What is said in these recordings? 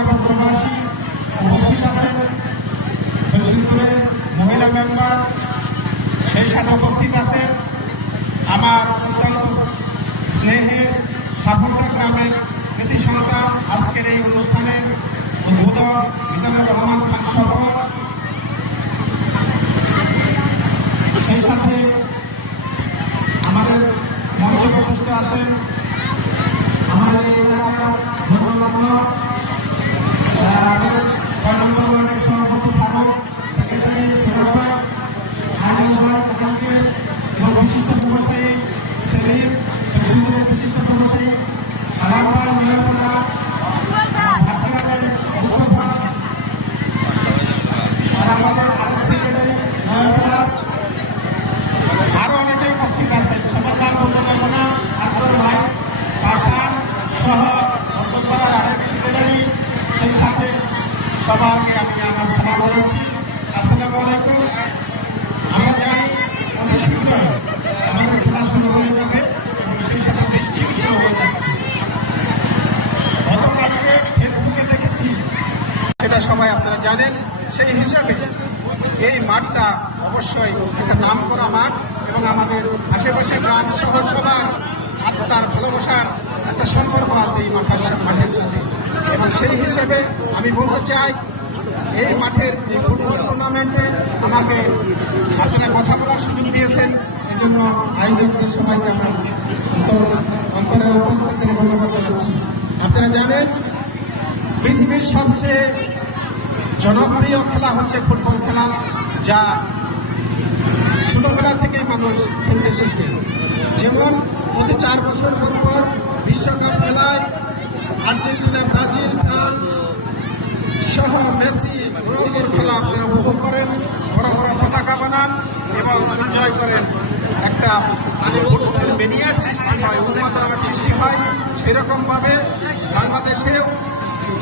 এবং প্রবাসী উপস্থিত আছেন, ফরিদপুরের মহিলা মেম্বার, সেই সাথে উপস্থিত আছে আমার অত্যন্ত স্নেহের সাফল্য গ্রামের কৃতি সন্তান, আজকের এই অনুষ্ঠানের উদ্বোধক মিজানুর রহমান খান সহ, সেই সাথে আমাদের মঞ্চ প্রতিষ্ঠা আছেন আমাদের এই এলাকার ধন্যবাদ আমাদের সভাপতি থাকুক, সেক্রেটারি সুরক্ষা এবং বিশিষ্ট ব্যবসায়ী সেলিম, বিশিষ্ট ব্যবসায়ী আলামবাই মিয়াপুরা, মুস্তফা, আর আমাদের আরেক সেক্রেটারি নয়পুরা, আরো অনেকে উপস্থিত আছেন। সবার নাম বলতে পারবো না, আসর ভাই, পাশান সহ বর্তমানের আরেক সেক্রেটারি, সেই সাথে সবাইকে আমি আমার সালাম জানাচ্ছি। আসসালামু আলাইকুম। আমরা জানি অতি শীঘ্রই আমাদের খেলা শুরু হয়ে যাবে এবং সেই সাথে বৃষ্টিও শুরু হয়ে যাচ্ছে। গতকালকে ফেসবুকে দেখেছি, সেটা সবাই আপনারা জানেন। সেই হিসাবে এই মাঠটা অবশ্যই একটা নাম করা মাঠ এবং আমাদের আশেপাশে গ্রাম সহ সবার আত্মার ভালোবাসার একটা সম্পর্ক আছে এই মাঠের সাথে। এবং সেই হিসেবে আমি বলতে চাই, এই মাঠের এই ফুটবল টুর্নামেন্টে আমাকে আপনারা কথা বলার সুযোগ দিয়েছেন, এই জন্য আয়োজকদের সবাইকে আমরা অন্তরের উপস্থিতি ধন্যবাদ জানাচ্ছি। আপনারা জানেন, পৃথিবীর সবচেয়ে জনপ্রিয় খেলা হচ্ছে ফুটবল খেলা, যা ছোটবেলা থেকেই মানুষ খেলতে শিখে। যেমন প্রতি 4 বছর পর বিশ্বকাপ খেলায় আর্জেন্টিনা, ব্রাজিল, ফ্রান্স সহ মেসি, রোনালদোর খেলা আপনারা উপভোগ করেন, বড় বড় পতাকা বানান এবং এনজয় করেন। একটা ফুটবল মেনিয়ার সৃষ্টি হয়, উন্মাদনার সৃষ্টি হয়। সেরকমভাবে বাংলাদেশেও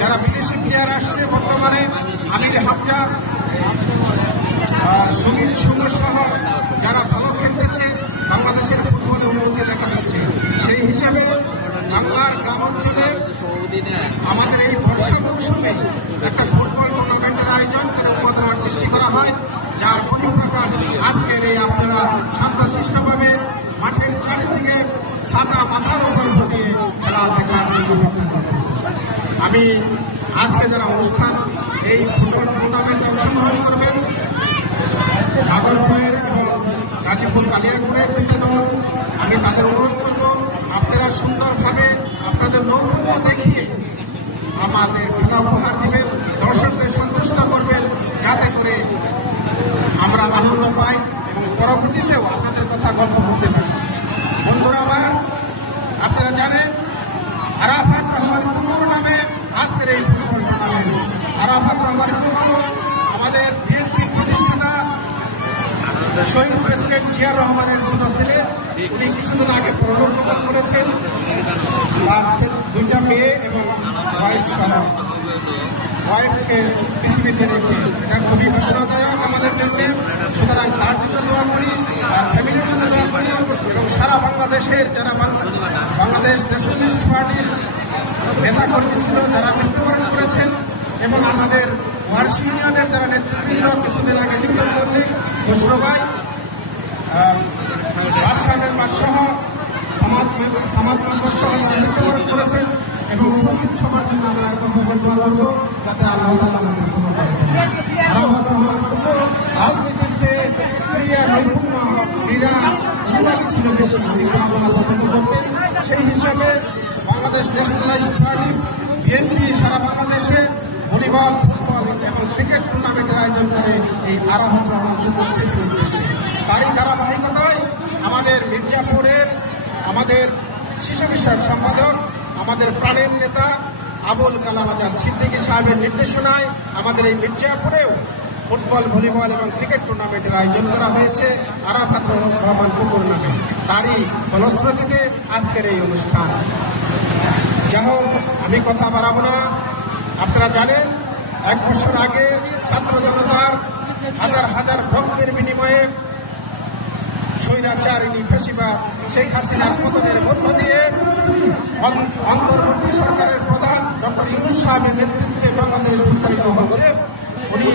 যারা বিদেশি প্লেয়ার আসছে, বর্তমানে আমির হামজা, সুনীল সুঙ্গ সহ যারা ভালো খেলতেছে, বাংলাদেশের ফুটবলে উন্নতি দেখা যাচ্ছে। সেই হিসাবে বাংলার গ্রাম অঞ্চলে আমাদের এই বর্ষা মৌসুমে একটা ফুটবল টুর্নামেন্টের আয়োজন করে উন্মাদনার সৃষ্টি করা হয়, যার বহিঃপ্রকাশ আজকের এই আপনারা শান্তশিষ্টভাবে মাঠের চারিদিকে সাদা মাথার উপর ফুটিয়ে খেলা দেখার আমি আজকে যারা অনুষ্ঠান এই ফুটবল টুর্নামেন্টে অংশগ্রহণ করবেন, নাগরপুরের এবং গাজীপুর কালিয়াপুরের দুটো দল, আমি তাদের অনুরোধ করব আপনারা সুন্দরভাবে আপনাদের নৈপুণ্য দেখিয়ে আমাদের খেলা উপহার দিবেন, দর্শকদের সন্তুষ্ট করবেন, যাতে করে আমরা আনন্দ পাই এবং পরবর্তীতেও আপনাদের কথা গল্প করতে পারি। বন্ধুরা আমার, আপনারা জানেন আরাফাত রহমান কুমুর নামে আজকের এই ফুটবল টুর্নামেন্ট। আরাফাত রহমান কুমুর আমাদের বিএনপি প্রতিষ্ঠাতা শহীদ প্রেসিডেন্ট জিয়াউর রহমানের ছোট ছেলে। উনি কিছুদিন আগে পরলোকগমন করেছেন, আর 2টা মেয়ে এবং ওয়াইফকে পৃথিবীতে রেখে। এটা খুবই বেদনাদায়ক আমাদের জন্য। সুতরাং তার জন্য দোয়া করি, তার ফ্যামিলির জন্য দোয়া করি এবং সারা বাংলাদেশের যারা বাংলাদেশ ন্যাশনালিস্ট পার্টির নেতাকর্মী ছিল, যারা মৃত্যুবরণ করেছেন, এবং আমাদের ওয়ার্স ইউনিয়নের যারা নেতৃবৃন্দ কিছুদিন আগে নিউটন মল্লিক, খসরু ভাই, রাজশাহী মেম্বার সহ সমাজ মেম্বার সহ যারা মৃত্যুবরণ করেছেন এবং উপস্থিত সবার জন্য আমরা দোয়া করব, যাতে আল্লাহ রাজনীতির সে ক্রিয়া নৈপুণ্য ছিল বেশি করবেন। সেই হিসাবে বাংলাদেশ ন্যাশনালাইজড পার্টি বিএনপি সারা বাংলাদেশে ভলিবল, ফুটবল এবং ক্রিকেট টুর্নামেন্টের আয়োজন করে এই আরাফাত রহমান কুমুর উদ্দেশ্যে। তারই ধারাবাহিকতায় আমাদের মির্জাপুরের আমাদের শিশু বিষয়ক সম্পাদক, আমাদের প্রাণের নেতা আবুল কালাম আজাদ সিদ্দিকী সাহেবের নির্দেশনায় আমাদের এই মির্জাপুরেও ফুটবল, ভলিবল এবং ক্রিকেট টুর্নামেন্টের আয়োজন করা হয়েছে আরাফাত রহমান কুমুর নামে। তারই ফলশ্রুতিতে আজকের এই অনুষ্ঠান। যাই হোক, আমি কথা বাড়াবো না। আপনারা জানেন, 1 বছর আগে ছাত্র জনতার হাজার হাজার রক্তের বিনিময়ে স্বৈরাচারিণী ফ্যাসিবাদ শেখ হাসিনার পতনের মধ্য দিয়ে অন্তর্বর্তী সরকারের প্রধান ডক্টর ইউনূস সাহেবের নেতৃত্বে বাংলাদেশ পরিচালিত হচ্ছে। উনি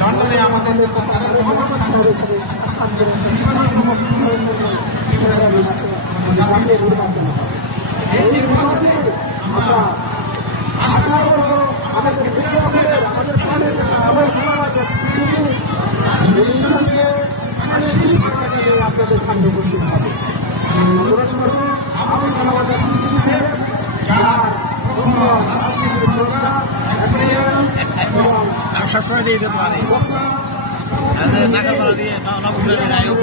লন্ডনে আমাদের নেতা তারেক রহমান এই নির্বাচনে আমরা আশা করব আমাদের আপনাদের সামনে করতে হবে। আমাদের জনগণের যারা সবসময় দিয়ে দিতে পারি নাগারপাড়া দিয়ে নবগ্রামের আয়োগ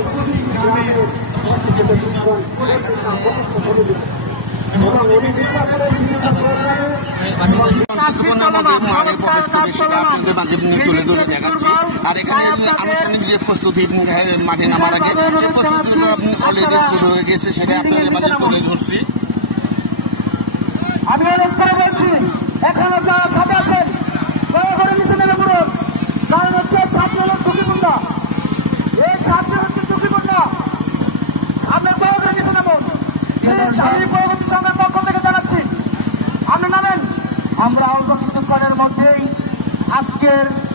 আর এখানে আনুষ্ঠানিক যে প্রস্তুতি মাঠে নামার আগে সে প্রস্তুতি অলরেডি শুরু হয়ে গেছে, সেটা আপনাদের মাঝে তুলে ধরছি। আমি অনেক করে বলছি, এখনো যারা ছাত্র আছেন দয়া করে নিচে নেমে পড়ুন, কারণ হচ্ছে ছাত্ররা ঝুঁকিপূর্ণ, এই ছাত্র হচ্ছে ঝুঁকিপূর্ণ। আপনার দয়া করে নিচে নেবেন, আমি পরবর্তী সংঘের পক্ষ থেকে জানাচ্ছি আপনি নামেন। আমরা অল্প কিছুক্ষণের মধ্যেই আজকের